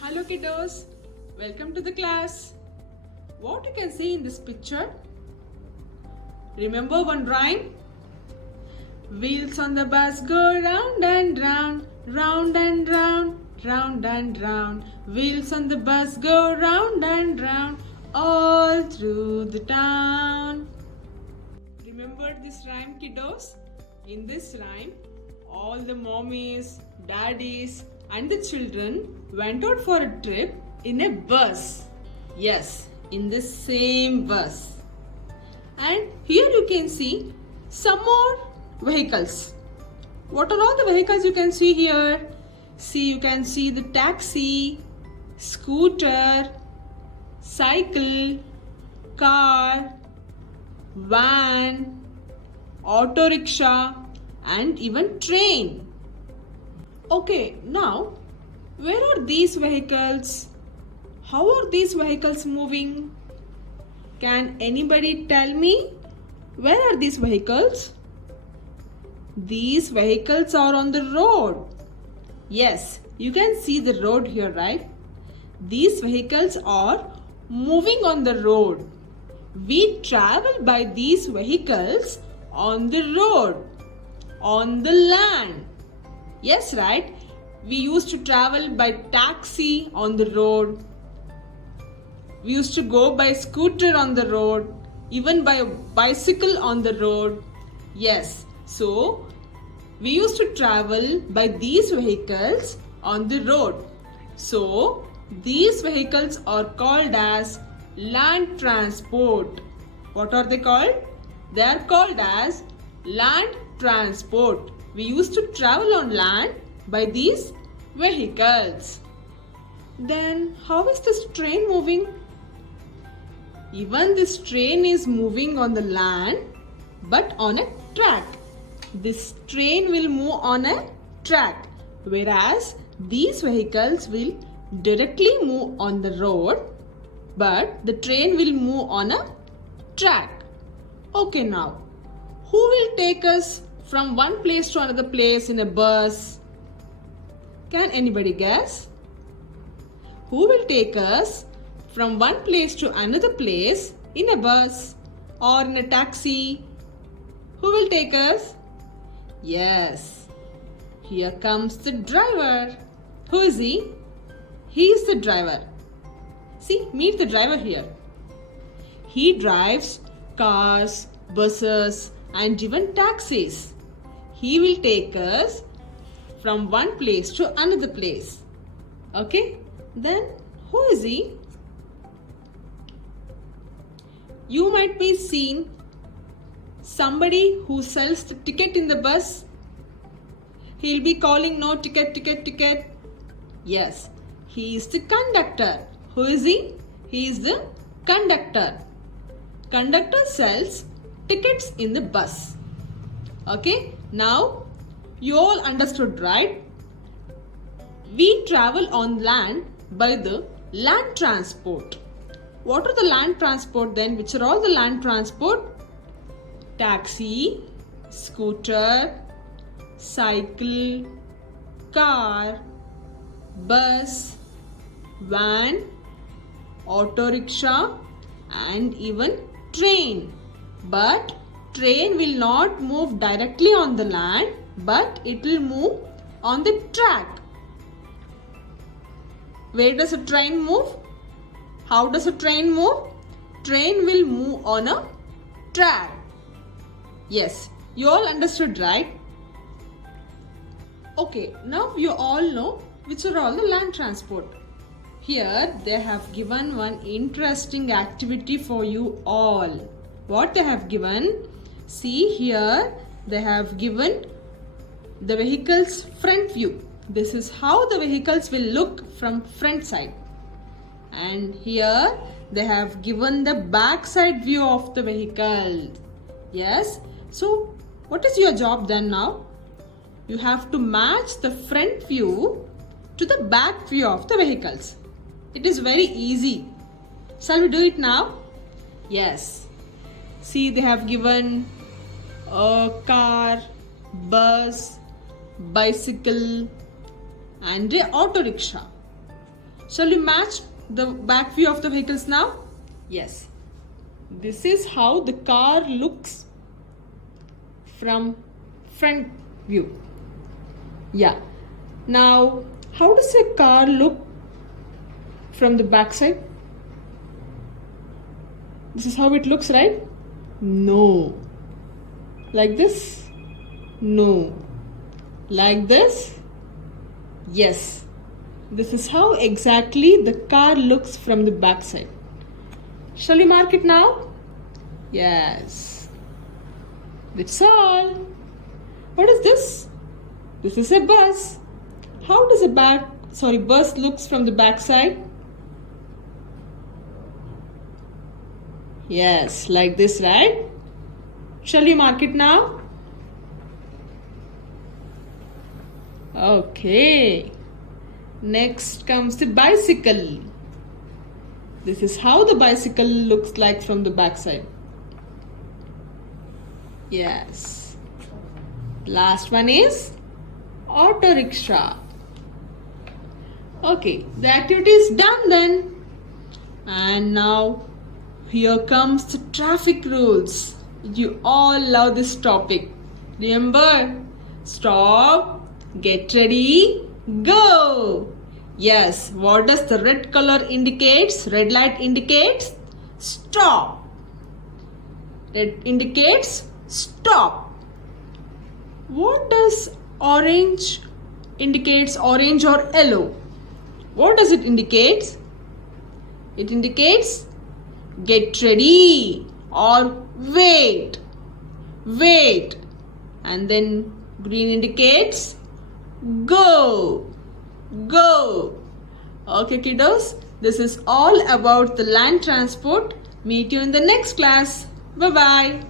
Hello kiddos, welcome to the class. What you can see in this picture? Remember one rhyme? Wheels on the bus go round and round, round and round, round and round. Wheels on the bus go round and round, all through the town. Remember this rhyme kiddos? In this rhyme, all the mommies, daddies and the children went out for a trip in a bus. Yes, in the same bus. And here you can see some more vehicles. What are all the vehicles you can see here? See, you can see the taxi, scooter, cycle, car, van, auto rickshaw and even train. Okay, now where are these vehicles? How are these vehicles moving? Can anybody tell me? Where are these vehicles? These vehicles are on the road. Yes, you can see the road here, right? These vehicles are moving on the road. We travel by these vehicles on the road, on the land. Yes, right? We used to travel by taxi on the road. We used to go by scooter on the road, even by a bicycle on the road. Yes, so we used to travel by these vehicles on the road. So these vehicles are called as land transport. What are they called? They are called as land transport. We used to travel on land by these vehicles. Then how is this train moving? Even this train is moving on the land but on a track. This train will move on a track, whereas these vehicles will directly move on the road, but the train will move on a track. Okay, now who will take us from one place to another place in a bus? Can anybody guess? Who will take us from one place to another place in a bus or in a taxi? Who will take us? Yes, here comes the driver. Who is he? He is the driver. See, meet the driver here. He drives cars, buses and even taxis. He will take us from one place to another place. Okay, then who is he? You might be seeing somebody who sells the ticket in the bus. He'll be calling no ticket, ticket, ticket. Yes, he is the conductor. Who is he? He is the conductor. Conductor sells tickets in the bus. Okay, now you all understood, right? We travel on land by the land transport. What are the land transport then? Which are all the land transport? Taxi, scooter, cycle, car, bus, van, auto rickshaw and even train. But train will not move directly on the land, but it will move on the track. Where does a train move? How does a train move? Train will move on a track. Yes, you all understood, right? Okay, now you all know which are all the land transport. Here they have given one interesting activity for you all. What they have given? See here, they have given the vehicle's front view. This is how the vehicles will look from front side. And here they have given the back side view of the vehicle. Yes. So what is your job then now? You have to match the front view to the back view of the vehicles. It is very easy. Shall we do it now? Yes. See, they have given a car, bus, bicycle and a auto rickshaw. Shall we match the back view of the vehicles now? Yes. This is how the car looks from front view. Yeah. Now, how does a car look from the back side? This is how it looks, right? No. Like this? No. Like this? Yes. This is how exactly the car looks from the back side. Shall we mark it now? Yes. That's all. What is this? This is a bus. How does a bus looks from the back side? Yes, like this, right? Shall we mark it now? Okay. Next comes the bicycle. This is how the bicycle looks like from the back side. Yes. Last one is auto rickshaw. Okay, the activity is done then. And now here comes the traffic rules. You all love this topic. Remember, stop, get ready, go. Yes, what does the red color indicates? Red light indicates stop. Red indicates stop. What does orange indicates? Orange or yellow? What does it indicate? It indicates get ready or wait. Wait. And then green indicates go. Go. Okay, kiddos, this is all about the land transport. Meet you in the next class. Bye-bye.